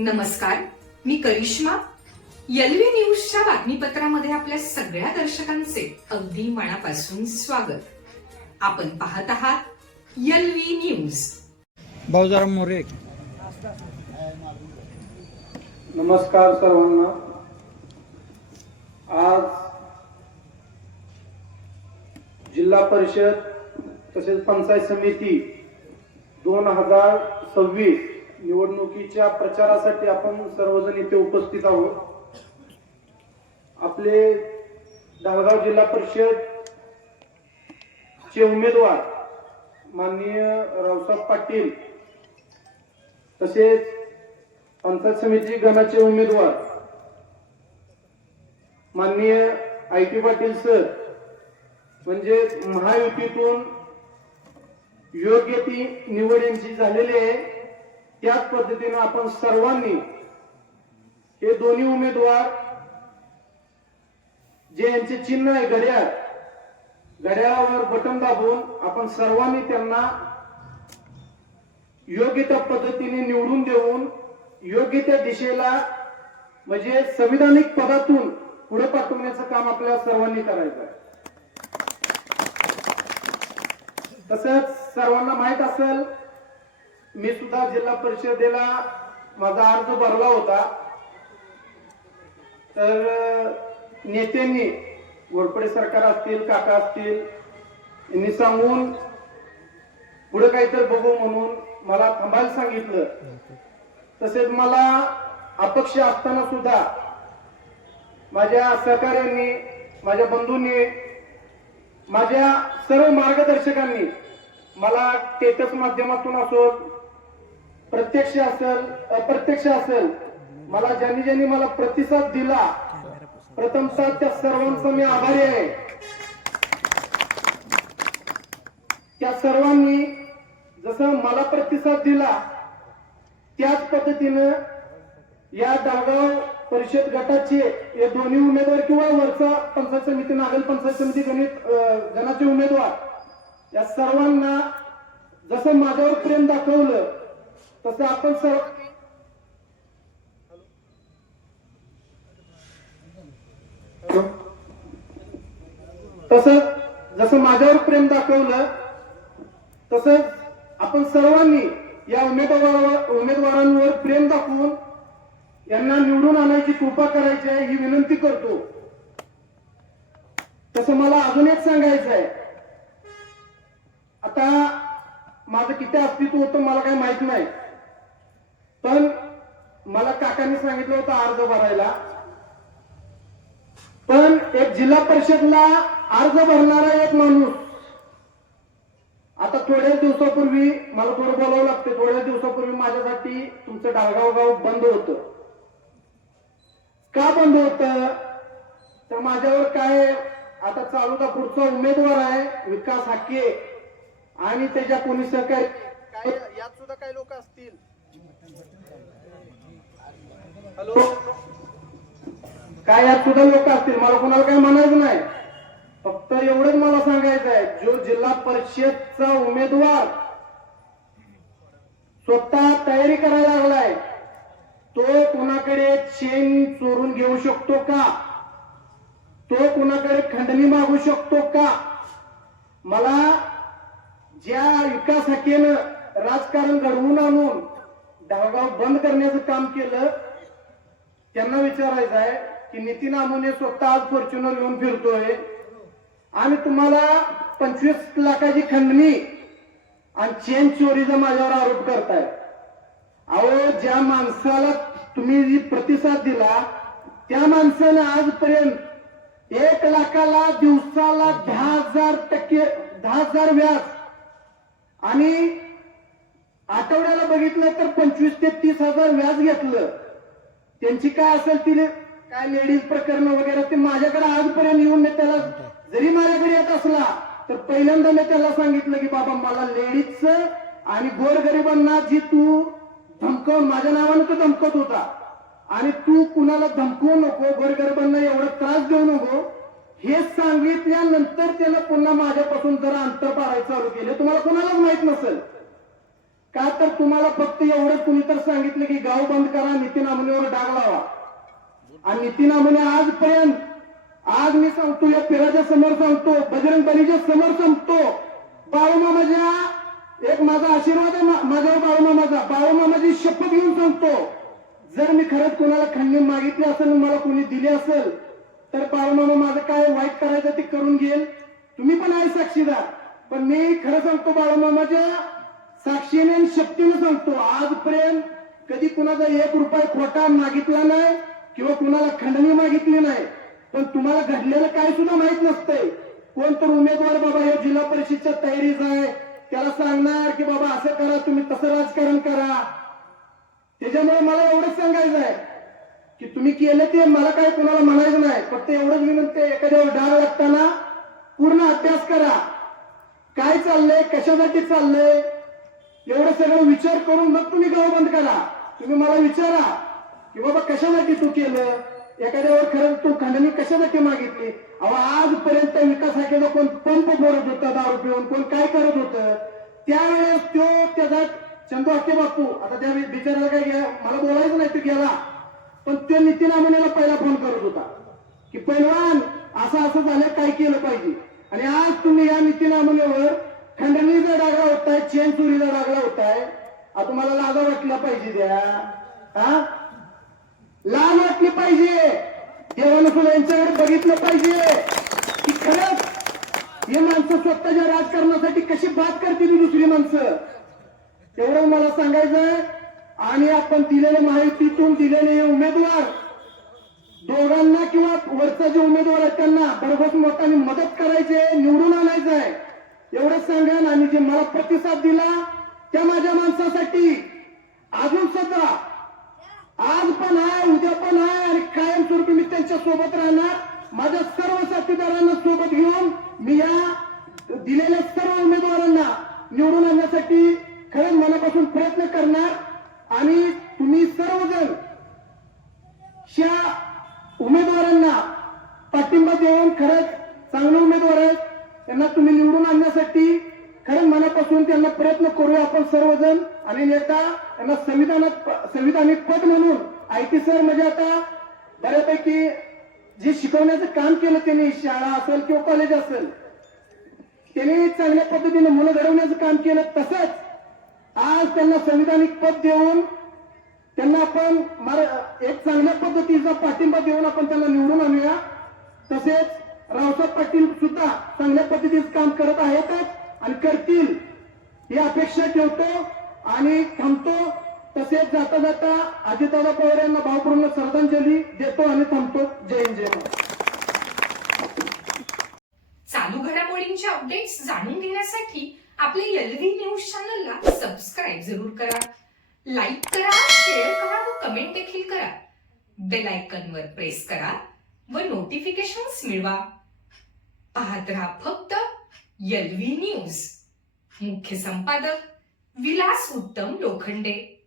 नमस्कार मी करिश्मा. एलव्ही न्यूजच्या बातमीपत्रामध्ये आपल्या सगळ्या दर्शकांचे अगदी मनापासून स्वागत. आपण पाहत आहात एलव्ही न्यूज. भाऊजाराम मोरे. नमस्कार सर्वांना. आज जिल्हा परिषद तसेच पंचायत समिती दोन हजार सव्वीस निवडणुकीच्या प्रचारासाठी आपण सर्वजण इथे उपस्थित आहोत. आपले धारगाव जिल्हा परिषद चे उमेदवार माननीय रावसाहेब पाटील तसेच पंचायत समिती गणाचे उमेदवार माननीय आय टी पाटील सर म्हणजे महायुतीतून योग्य ती निवड यांची झालेली आहे. त्याच पद्धतीनं आपण सर्वांनी हे दोन्ही उमेदवार जे यांचे चिन्ह आहे घड्याळ घड्याळावर बटन दाबून आपण सर्वांनी त्यांना योग्य त्या पद्धतीने निवडून देऊन योग्य त्या दिशेला म्हणजे संविधानिक पदातून पुढे पाठवण्याचं काम आपल्या सर्वांनी करायचं आहे. तसंच सर्वांना माहीत असेल मी सुद्धा जिल्हा परिषदेला माझा अर्ज भरला होता. तर नेत्यांनी घोरपडे सरकार असतील काका असतील यांनी सांगून पुढे काहीतरी बघू म्हणून मला थांबायला सांगितलं. तसेच मला अपक्ष असताना सुद्धा माझ्या सहकार्यांनी माझ्या बंधूंनी माझ्या सर्व मार्गदर्शकांनी मला टेटस माध्यमातून असो प्रत्यक्ष असेल अप्रत्यक्ष असेल मला ज्यांनी ज्यांनी मला प्रतिसाद दिला प्रथमतः त्या सर्वांचा मी आभारी आहे. त्या सर्वांनी जसं मला प्रतिसाद दिला त्याच पद्धतीनं या डागाव परिषद गटाचे हे दोन्ही उमेदवार किंवा वरचा पंचायत समिती नागल पंचायत समिती गणित गणाचे उमेदवार या सर्वांना जसं माझ्यावर प्रेम दाखवलं तसं आपण सर्व तस जसं माझ्यावर प्रेम दाखवलं तसंच आपण सर्वांनी या उमेदवार उमेदवारांवर प्रेम दाखवून यांना निवडून आणायची कृपा करायची आहे ही विनंती करतो. तसं मला अजून एक सांगायचं आहे. आता माझं किती अस्तित्व होतं मला काही माहीत नाही. मला काकांनी सांगितलं होतं अर्ज भरायला. पण एक जिल्हा परिषदला अर्ज भरणारा एक माणूस. आता थोड्या दिवसापूर्वी मला थोडं बोलावं लागतं. थोड्या दिवसापूर्वी माझ्यासाठी तुमचं डाळगाव गाव बंद होतं. का बंद होत? तर माझ्यावर काय आता चालूचा पुढचा उमेदवार आहे विकास हाके. आणि त्याच्या पोलीस सहकारी काय यात सुद्धा काही लोक असतील हॅलो काय यात सुद्धा लोक असतील? मला कोणाला काही म्हणायचं नाही. फक्त एवढंच मला सांगायचं आहे जो जिल्हा परिषदचा उमेदवार स्वतः तयारी करायला लागलाय तो कुणाकडे चेन चोरून घेऊ शकतो का? तो कुणाकडे खंडणी मागू शकतो का? मला ज्या विकासाकेनं राजकारण घडवून आणून धावगाव बंद करण्याचं काम केलं त्यांना विचारायचं आहे की नितीन आमोने स्वतः आज फॉर्च्युनर घेऊन फिरतोय. आणि तुम्हाला पंचवीस लाखाची खंडणी आणि चेन चोरीचा माझ्यावर आरोप करताय. अहो ज्या माणसाला तुम्ही जी प्रतिसाद दिला त्या माणसानं आजपर्यंत एक लाखाला दिवसाला दहा हजार टक्के दहा हजार व्याज. आणि आठवड्याला बघितलं तर पंचवीस ते तीस हजार व्याज घेतलं. त्यांची काय असेल तिने काय लेडीज प्रकरण वगैरे ते माझ्याकडे आजपर्यंत येऊन मी त्याला जरी माझ्याकडे येत असला तर पहिल्यांदा मी त्याला सांगितलं की बाबा मला लेडीजचं आणि गोरगरिबांना जी तू धमकवून माझ्या नावानं तो धमकत होता आणि तू कुणाला धमकवू नको गोरगरिबांना एवढा त्रास देऊ नको हे सांगितल्यानंतर त्यानं पुन्हा माझ्यापासून जरा अंतर पाडायचं चालू केलं. तुम्हाला कुणालाच माहीत नसेल. का तर तुम्हाला फक्त एवढंच कुणी तर सांगितलं की गाव बंद करा नितीन आमनेवर डाग लावा. आणि नितीन आमने आजपर्यंत आज मी सांगतो या पिराच्या समोर सांगतो बजरंग बलीच्या समोर सांगतो बाळूमामाच्या एक माझा आशीर्वाद आहे माझ्या बाळूमामाचा बाळूमामाची शपथ घेऊन सांगतो जर मी खरंच कोणाला खंडणी मागितली असेल मला कोणी दिली असेल तर बाळूमामा माझं काय वाईट करायचं ते करून घेईल. तुम्ही पण आहे साक्षीदार पण मी खरं सांगतो बाळूमामाच्या साक्षीने आणि शक्तीने सांगतो आजपर्यंत कधी कुणाचा एक रुपये खोटा मागितला नाही किंवा कुणाला खंडणी मागितली नाही पण तुम्हाला घडलेलं काय सुद्धा माहीत नसतंय. कोण तर उमेदवार बाबा हे जिल्हा परिषदच्या तयारीच आहे त्याला सांगणार की बाबा असं करा तुम्ही तसं राजकारण करा. त्याच्यामुळे मला एवढंच सांगायचं आहे की तुम्ही केलं ते मला काय कोणाला म्हणायचं नाही फक्त एवढंच विनंती एखाद्यावर डाळ लागताना पूर्ण अभ्यास करा. काय चाललंय कशासाठी चाललंय एवढं सगळं विचार करून मग तुम्ही गाव बंद करा. तुम्ही मला विचारा की बाबा कशासाठी तू केलं? एखाद्यावर खरं तू खंडणी कशासाठी मागितली? अहो आजपर्यंत विकास आघाडीचा कोण पंप बोलत होता दारू पिऊन कोण काय करत होतं? त्यावेळेस तो त्याचा चंदू हक्के बापू आता त्या बिचाराला काय घ्या मला बोलायचं नाही तू गेला. पण तो नितीन आमण्याला पहिला फोन करत होता की पैलवान असं असं झालं काय केलं पाहिजे? आणि आज तुम्ही या नितीन आमनेवर खंडणीचा डागला होताय चेन चोरीचा डागला होताय आता तुम्हाला लाजा वाटला पाहिजे द्या. हा? लाज वाटली पाहिजे. देवानं सुद्धा यांच्याकडे बघितलं पाहिजे. की खरंच हे माणसं स्वतःच्या राजकारणासाठी कशी बात करतील दुसरी माणसं? तेवढं मला सांगायचंय आणि आपण दिलेल्या माहितीतून दिलेले हे उमेदवार दोघांना किंवा वरचा जे उमेदवार आहेत त्यांना भरघोस मोठ्याने मदत करायचे निवडून आणायचं आहे. एवढंच सांगेन आणि जे मला प्रतिसाद दिला त्या माझ्या माणसासाठी. अजून सुद्धा आज पण आहे उद्या पण आहे आणि कायमस्वरूपी मी त्यांच्यासोबत राहणार. माझ्या सर्व साथीदारांना सोबत घेऊन मी या दिलेल्या सर्व उमेदवारांना निवडून आणण्यासाठी खरंच मनापासून प्रयत्न करणार आणि तुम्ही सर्वजण ह्या उमेदवारांना पाठिंबा देऊन खरंच चांगले उमेदवार आहेत त्यांना तुम्ही निवडून आणण्यासाठी खरंच मनापासून त्यांना प्रयत्न करूया आपण सर्वजण. आणि नेता त्यांना संविधानात संविधानिक पद म्हणून आय टी सर म्हणजे आता बऱ्यापैकी जे शिकवण्याचं काम केलं त्यांनी शाळा असेल किंवा कॉलेज असेल त्यांनी चांगल्या पद्धतीने मुलं घडवण्याचं काम केलं. तसंच आज त्यांना संविधानिक पद देऊन त्यांना आपण एक चांगल्या पद्धतीचा पाठिंबा देऊन आपण त्यांना निवडून आणूया. तसेच रावसाहेब पाटील सुद्धा चांगल्या पद्धतीचं काम करत आहेतच आणि करतील. ही अपेक्षा ठेवतो आणि थांबतो. तसेच जाता जाता अजितदादा पवार यांना भावपूर्ण श्रद्धांजली देतो आणि थांबतो. जय हिंद जय चालू घडामोडींच्या अपडेट्स जाणून घेण्यासाठी आपले एलव्ही न्यूज चॅनलला सबस्क्राईब जरूर करा. लाईक करा शेअर करा व कमेंट देखील करा. बेल आयकॉन वर प्रेस करा व नोटिफिकेशन्स मिळवा. पाहत राहा फक्त एलव्ही न्यूज मुख्य संपादक विलास उत्तम लोखंडे.